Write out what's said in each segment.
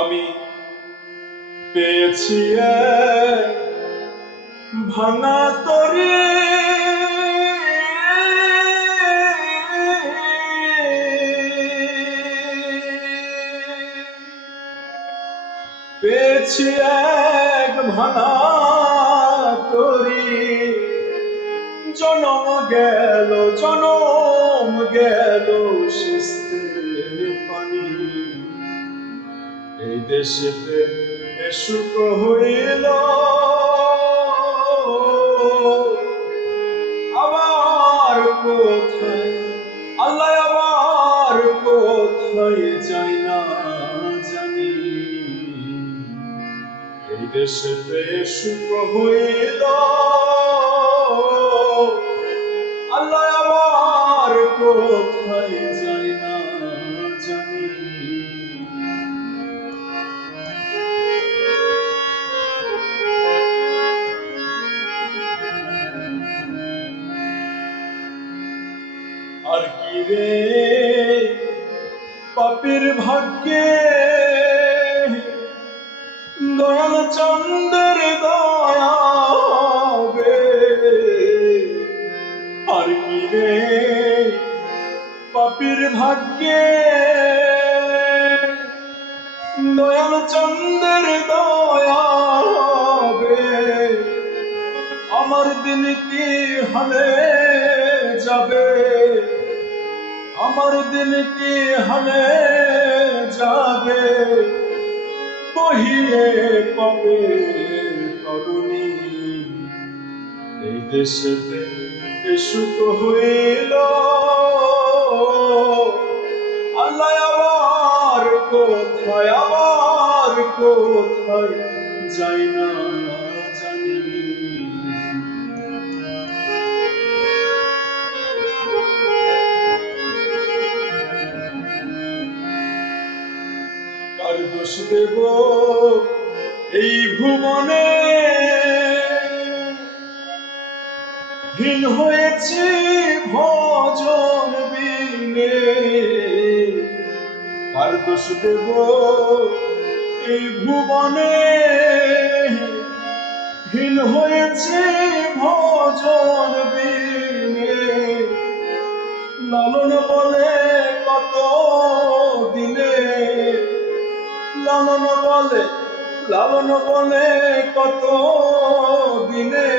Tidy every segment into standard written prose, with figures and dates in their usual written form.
আমি পেয়েছি এক ভাঙা তরি, পেয়েছি এক ভাঙা তরি। জনম গেল শিস্তে পানি। এই দেশেতে সুখ হইল আবার কোথায়, আল্লাহ আবার কোথায় যাই না জানি। এই দেশেতে সুখ হইল আল্লাহ আবার কোথায় যাই না জানি। আর কি রে পাপীর ভাগ্যে দয়াল চন্দ্রের দয়া হবে। আর কি রে পাপীর ভাগ্যে দয়াল চন্দ্রের দয়া হবে। আমার দিন কি হালে যাবে, আমার দিন কি হালে যাবে। বহিয়ে পাবে তরুণী। এই দেশেতে সুখ হইল আল্লাহ আবার কোথায় যাই না জানি। কার দোষ দেব এই ভুবনে, হীন হয়েছে ভজন বিনে। কার দোষ দেব এই ভুবনে, হীন হয়েছে ভজন বিনে। লালন বলে কত দিনে, লালন বলে কত দিনে।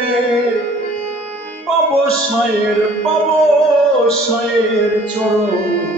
পাব সায়ের চরণ